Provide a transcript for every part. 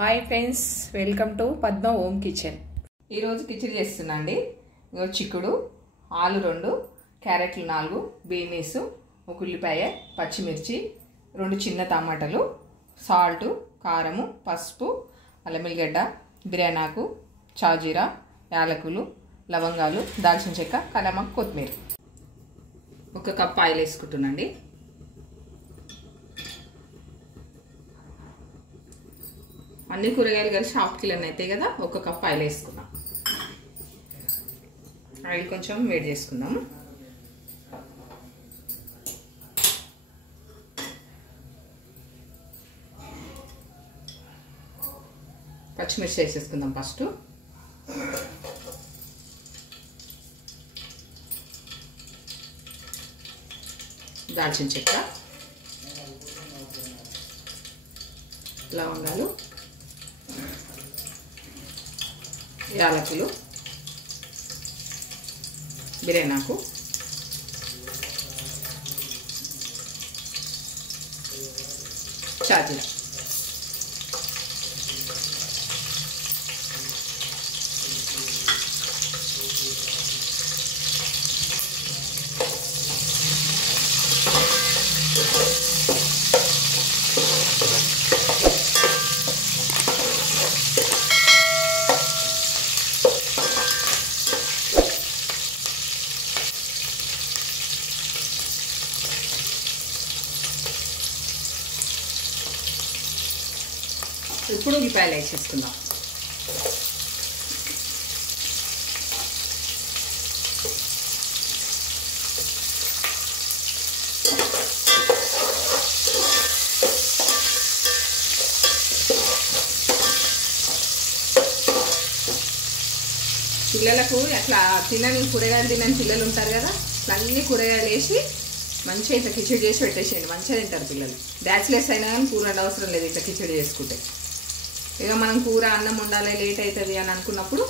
Hi friends, welcome to Padma home kitchen. ఈరోజు కిచిడి చేస్తున్నా అండి. చిక్కుడు, ఆలు 2, క్యారెట్లు 4, బీనీసు, ఒక ఉల్లిపాయ, పచ్చిమిర్చి, 2 చిన్న టమాటాలు, సాల్ట్, కారము, పసుపు, అల్లం వెల్లిగడ్డ, బిర్యానాకు, చాజీరా, యాలకులు, లవంగాలు, దాల్చిన చెక్క, కలమాకు, కొత్తిమీర. 1 కప్ ఆయిల్ వేసుకుంటున్నాండి. అన్ని కూరగాయలు కలిసి ½ కిలో అవుతాయి కదా. 1 కప్ ఆయిల్ వేసుకున్నాం. ఆయిల్ కొంచెం వేడి చేసుకుందాము. పచ్చిమిర్చి వేసేసుకుందాం ఫస్ట్. దాల్చిన చెక్క, లవంగాలు, యాలకులు, బిర్యానాకు, చాజీరా. ఇప్పుడు ఉల్లిపాయలు వేసేసుకుందాం. పిల్లలకు అట్లా కూరగాయలు తినని పిల్లలు ఉంటారు కదా, అన్ని కూరగాయలు వేసి మంచిగా ఇట్లా కిచిడి చేసి పెట్టేసేయండి. మంచిగా తింటారు పిల్లలు. బ్యాచిలర్స్ అయినా కానీ కూర అవసరం లేదు ఇట్లా కిచిడి చేసుకుంటే. ఇక మనం కూర అన్నం ఉండాలి లేట్ అవుతుంది అని అనుకున్నప్పుడు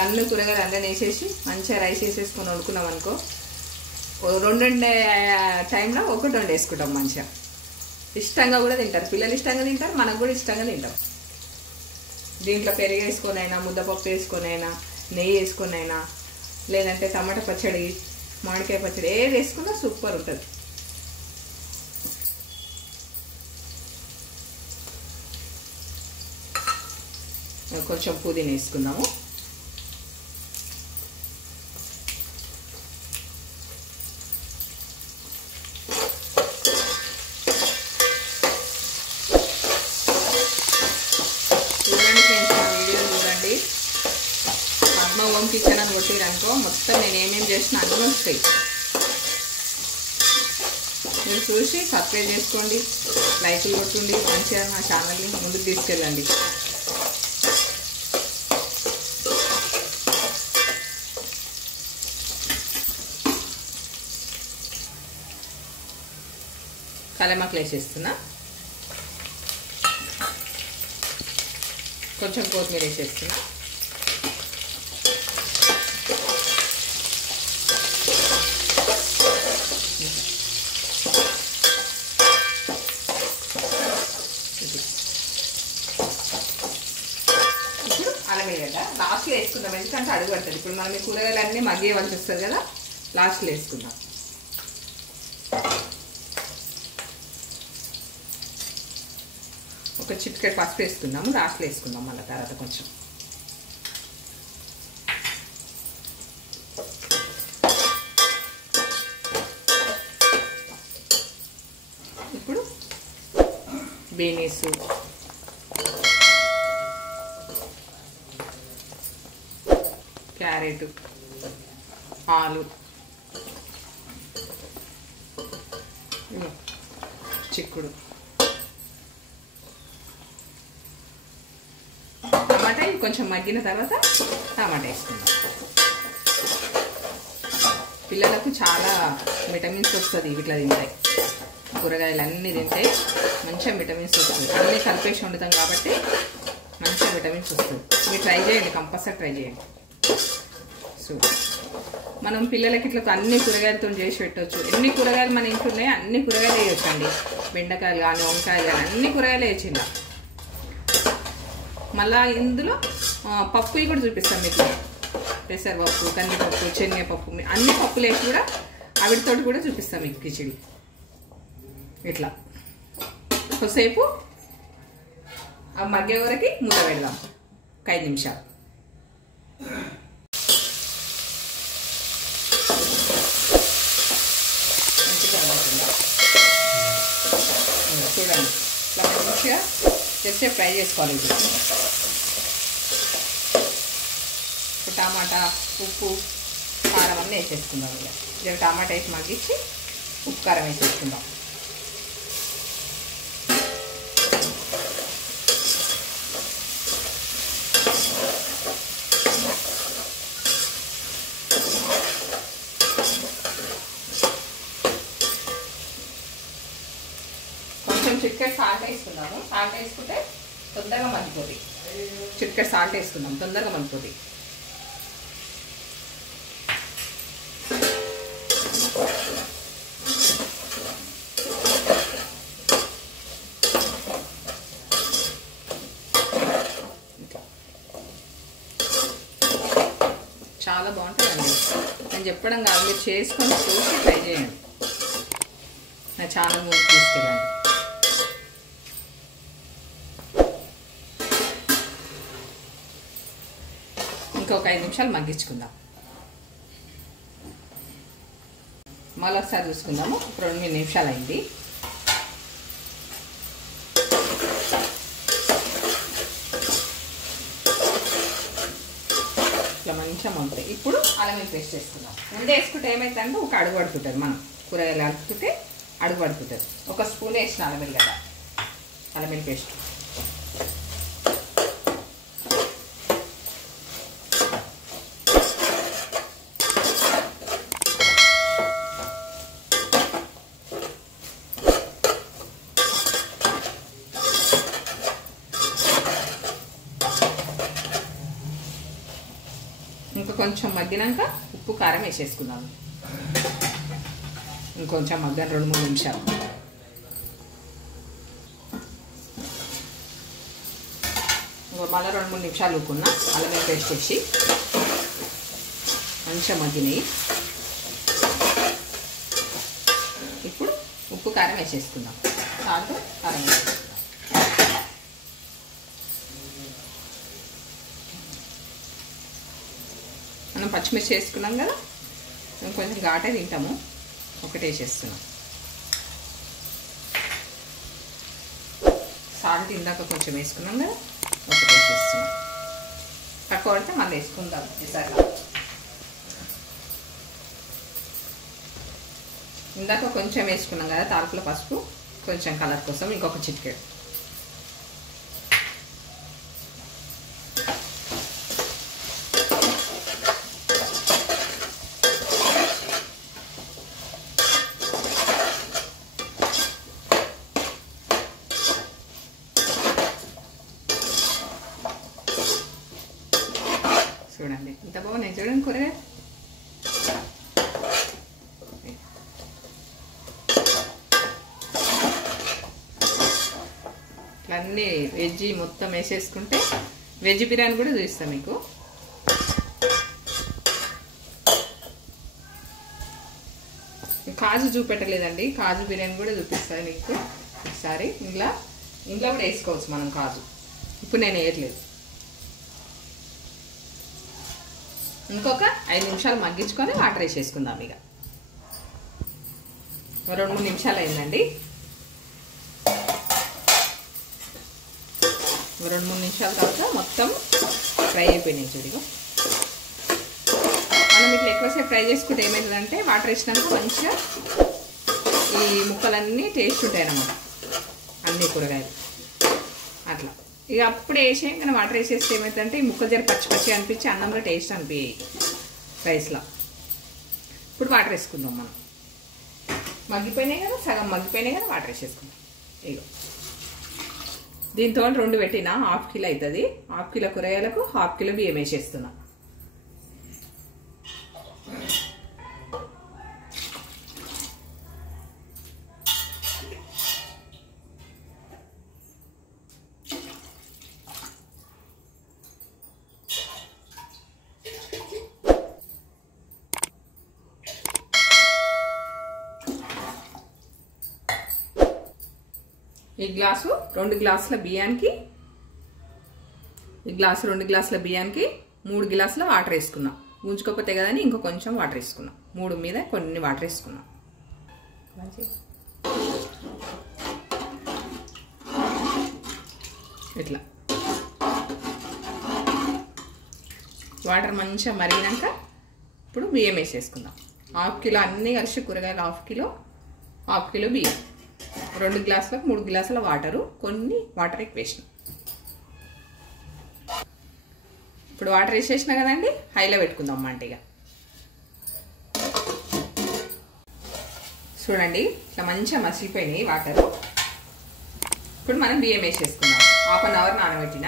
అన్ని కూరగాయలు అన్నీ వేసేసి మంచిగా రైస్ వేసేసుకొని వండుకున్నాం అనుకో, 2 టైంలో 1 వేసుకుంటాం. మంచిగా ఇష్టంగా కూడా తింటారు పిల్లలు. ఇష్టంగా తింటారు, మనకు కూడా ఇష్టంగా తింటాం. దీంట్లో పెరుగు వేసుకొని అయినా, ముద్దపప్పు వేసుకొని అయినా, నెయ్యి వేసుకొని అయినా, లేదంటే టమాటా పచ్చడి, మామిడికాయ పచ్చడి ఏది వేసుకున్నా సూపర్ ఉంటుంది. కొంచెం పుదీనా వేసుకుందాము. చూడండి ఫ్రెండ్స్, నా వీడియో చూడండి. పద్మ హోమ్ కిచెన్ అని కొట్టిరనుకో మొత్తం నేను ఏమేమి చేసినా అన్నీ వస్తాయి. మీరు చూసి సబ్స్క్రైబ్ చేసుకోండి, లైక్లు కొట్టండి, మంచిగా నా ఛానల్ని ముందుకు తీసుకెళ్ళండి. కలమాకులు వేసేస్తున్నా. కొంచెం కొత్తిమీర వేసేస్తున్నా. ఇప్పుడు అల్లం వెల్లిగడ్డ లాస్ట్లో వేసుకుందాం, ఎందుకంటే అడుగు పడుతుంది. ఇప్పుడు మనం ఈ కూరగాయలు అన్నీ మగ్గేయవలసి వస్తుంది కదా, లాస్ట్లో వేసుకుందాం. ఒక చిటికెడు పసుపు వేసుకుందాము, లాస్ట్లో వేసుకుందాం మళ్ళీ తర్వాత కొంచెం. ఇప్పుడు బీనీసు, క్యారెట్, ఆలు, చిక్కుడు, టమాటా. ఇవి కొంచెం మగ్గిన తర్వాత టమాటా వేసుకుందాం. పిల్లలకు చాలా విటమిన్స్ వస్తుంది ఇట్లా తింటాయి. కూరగాయలు అన్నీ తింటాయి, మంచిగా విటమిన్స్ వస్తుంది. అన్నీ కలిపేసి వండుతాం కాబట్టి మంచిగా విటమిన్స్ వస్తుంది. మీరు ట్రై చేయండి, కంపల్సరీ ట్రై చేయండి. సో మనం పిల్లలకి ఇట్లా అన్ని కూరగాయలతో చేసి పెట్టవచ్చు. ఎన్ని కూరగాయలు మన ఇంట్లో ఉన్నాయో అన్ని కూరగాయలు వేయొచ్చండి. బెండకాయలు కానీ, వంకాయలు కానీ అన్ని కూరగాయలు వేయచ్చు. ఇలా మళ్ళీ ఇందులో పప్పులు కూడా చూపిస్తాం మీకు. పెసరపప్పు, కందిపప్పు, శనగపప్పు, అన్ని పప్పులు వేసి కూడా అవిటితో కూడా చూపిస్తాం మీకు కిచిడి. ఇట్లా కొద్దిసేపు ఆ మగ్గే వరకు మూత పెడదాం 5 నిమిషాలు. మంచిగా అవుతుందా చూడండి. ఇట్లా మంచిగా చేస్తే ఫ్రై చేసుకోవాలి. ఇది టమాటా, ఉప్పు, కారం అన్నీ వేసేసుకుందాం. ఇక టమాటా వేసి మగ్గించి ఉప్పు కారం వేసేసుకుందాం. కొంచెం చిటికెట్ సాల్ట్ వేసుకుందాము. సాల్ట్ వేసుకుంటే తొందరగా మగ్గిపోతుంది. చిటికెట్ సాల్ట్ వేసుకుందాం, తొందరగా మగ్గిపోతుంది. చాలా బాగుంటుందండి. నేను చెప్పడం కాదు, మీరు చేసుకొని చూసి ట్రై చేయండి. నా ఛానల్ ముందుకు తీసుకెళ్ళండి. ఇంకొక 5 నిమిషాలు మగ్గించుకుందాం. మళ్ళీ ఒకసారి చూసుకుందాము. 2 నిమిషాలు అయింది. ఇట్లా మంచిగా మగ్గుతాయి. ఇప్పుడు అల్లం వెల్లుల్లి పేస్ట్ వేసుకుందాం. ముందే వేసుకుంటే ఏమైందంటే ఒక అడుగు పడుతుంటుంది. మనం కూరగాయలు అడుగుతుంటే అడుగు పడుతుంటుంది. 1 స్పూన్ వేసిన అల్లం వెల్లుల్లి పేస్ట్. ఇంకా కొంచెం మగ్గినాక ఉప్పు కారం వేసేసుకుందాము. ఇంకొంచెం మగ్గని 2-3 నిమిషాలు. మళ్ళీ 2-3 నిమిషాలు ఊరుకున్నా. అల్లం వెల్లుల్లి పేస్ట్ వేసి మంచిగా మగ్గినాయి. ఇప్పుడు ఉప్పు కారం వేసేసుకుందాం. సాల్ట్, కారం వేసేసుకుందాం. మనం పచ్చిమిర్చి వేసుకున్నాం కదా, కొంచెం ఘాటే తింటాము. ఒకటి వేసేస్తున్నాం. సాల్ట్ ఇందాక కొంచెం వేసుకున్నాం కదా, ఒకటి వేసేస్తున్నాం. తక్కువ పడితే మళ్ళీ వేసుకుందాం ఈసారి. ఇందాక కొంచెం వేసుకున్నాం కదా తాలింపులో పసుపు, కొంచెం కలర్ కోసం ఇంకొక చిటికెడు. చూడండి ఎంత బాగున్నాయి. చూడండి కూరగాయ ఇట్లా అన్నీ వెజ్ మొత్తం వేసేసుకుంటే వెజ్ బిర్యానీ కూడా చూపిస్తాను మీకు. కాజు చూపెట్టలేదండి, కాజు బిర్యానీ కూడా చూపిస్తాను మీకు ఒకసారి. ఇంట్లో కూడా వేసుకోవచ్చు మనం కాజు. ఇప్పుడు నేను వేయట్లేదు. ఇంకొక 5 నిమిషాలు మగ్గించుకొని వాటర్ వేసేసుకుందాం. ఇక 2-3 నిమిషాలు అయిందండి. 2-3 నిమిషాల తర్వాత మొత్తం ఫ్రై అయిపోయినాయి. చూడిగా మనం ఇట్లా ఎక్కువసేపు ఫ్రై చేసుకుంటే ఏమవుతుందంటే వాటర్ వేసినాక మంచిగా ఈ ముక్కలన్నీ టేస్ట్ ఉంటాయి అన్నమాట, అన్ని కూరగాయలు అట్లా. ఇక అప్పుడు వేసే కానీ వాటర్ వేసేస్తే ఏమవుతుందంటే ఈ ముక్కలు జర పచ్చి పచ్చి అనిపించి అన్నంలో టేస్ట్ అనిపించాయి రైస్లో. ఇప్పుడు వాటర్ వేసుకుందాం. మనం మగ్గిపోయినాయి కదా, సగం మగ్గిపోయినాయి కదా, వాటర్ వేసేసుకుందాం. ఇక దీంతో 2 పెట్టిన 1/2 కిలో అవుతుంది. 1/2 కిలో కూరగాయలకు 1/2 కిలో బియ్యం వేసేస్తున్నా. ఈ గ్లాసు 2 గ్లాసుల బియ్యానికి 3 గ్లాసుల వాటర్ వేసుకున్నాం. ఉంచుకోకపోతే కదని ఇంకో కొంచెం వాటర్ వేసుకున్నాం. 3 మీద కొన్ని వాటర్ వేసుకున్నాం. ఇట్లా వాటర్ మంచిగా మరిగినాక ఇప్పుడు బియ్యం వేసేసుకుందాం. 1/2 కిలో అన్నీ కలిసి కూరగాయలు 1/2 కిలో బియ్యం, 2 గ్లాసులకు 3 గ్లాసుల వాటరు, కొన్ని వాటర్ ఎక్కువ వేసినాం. ఇప్పుడు వాటర్ వేసేసినా కదండి, హైలో పెట్టుకుందాం మంటగా. చూడండి ఇట్లా మంచిగా మసిలిపోయినాయి వాటరు. ఇప్పుడు మనం బియ్యం వేసేసుకుందాం. 1/2 అవర్ నానబెట్టిన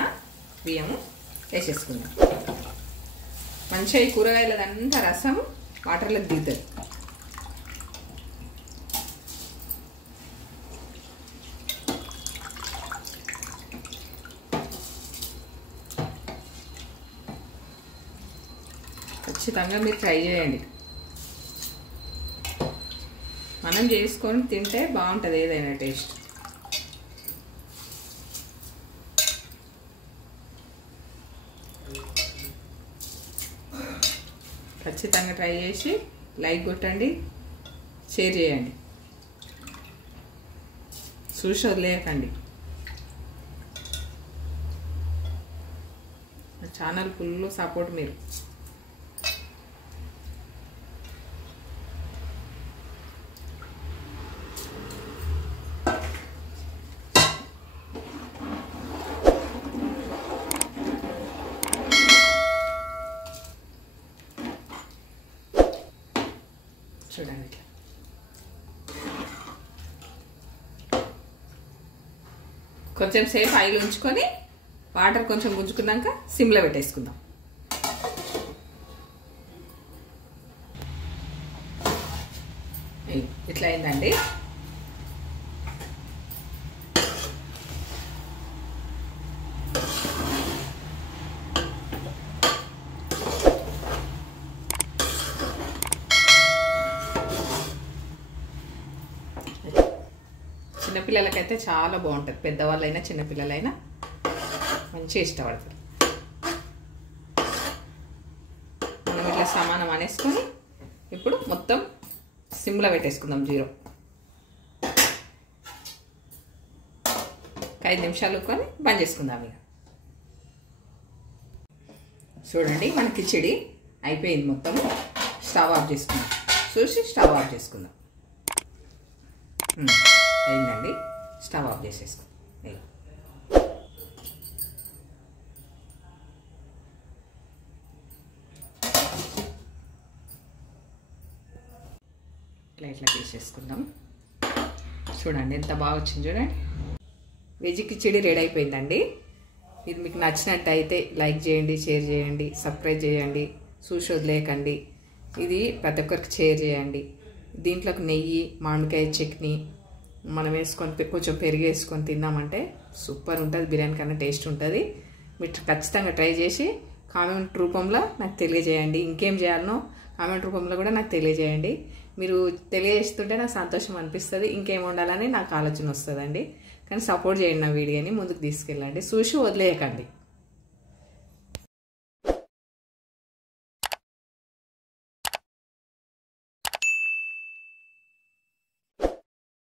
బియ్యము వేసేసుకుందాం. మంచిగా ఈ కూరగాయలదంతా రసం వాటర్లోకి దిగుతుంది. ఖచ్చితంగా మీరు ట్రై చేయండి. మనం చేసుకొని తింటే బాగుంటుంది ఏదైనా టేస్ట్. ఖచ్చితంగా ట్రై చేసి లైక్ కొట్టండి, షేర్ చేయండి, చూసి వదిలేయకండి. ఛానల్ ఫుల్ సపోర్ట్ మీరు. చూడండి కొంచెం సేపు ఆయిల్ ఉంచుకొని వాటర్ కొంచెం గుంజుకున్నాక సిమ్లో పెట్టేసుకుందాం. ఇట్లా అయిందండి. చిన్నపిల్లలకైతే చాలా బాగుంటుంది, పెద్దవాళ్ళైనా చిన్నపిల్లలైనా మంచిగా ఇష్టపడతారు. మనం ఇట్లా సమానం అనేసుకొని ఇప్పుడు మొత్తం సిమ్లో పెట్టేసుకుందాం. 0 5 నిమిషాలు కొని బంద్ చేసుకుందాం. ఇక చూడండి మన కిచిడి అయిపోయింది. మొత్తం స్టవ్ ఆఫ్ చేసుకుందాం. చూసి స్టవ్ ఆఫ్ చేసుకుందాం. అయిందండి, స్టవ్ ఆఫ్ చేసేసుకో. ఇట్లా తీసేసుకుందాం. చూడండి ఎంత బాగా వచ్చింది. చూడండి వెజ్ కిచిడి రెడీ అయిపోయిందండి. ఇది మీకు నచ్చినట్టయితే లైక్ చేయండి, షేర్ చేయండి, సబ్స్క్రైబ్ చేయండి, చూసి వదిలేయకండి. ఇది ప్రతి ఒక్కరికి షేర్ చేయండి. దీంట్లోకి నెయ్యి, మామిడికాయ చట్నీ మనం వేసుకొని కొంచెం పెరుగు వేసుకొని తిన్నామంటే సూపర్ ఉంటుంది. బిర్యానీ కన్నా టేస్ట్ ఉంటుంది. మీరు ఖచ్చితంగా ట్రై చేసి కామెంట్ రూపంలో నాకు తెలియజేయండి. ఇంకేం చేయాలనో కామెంట్ రూపంలో కూడా నాకు తెలియజేయండి. మీరు తెలియజేస్తుంటే నాకు సంతోషం అనిపిస్తుంది. ఇంకేం ఉండాలని నాకు ఆలోచన వస్తుందండి. కానీ సపోర్ట్ చేయండి, నా వీడియోని ముందుకు తీసుకెళ్ళండి. చూసి వదిలేయకండి.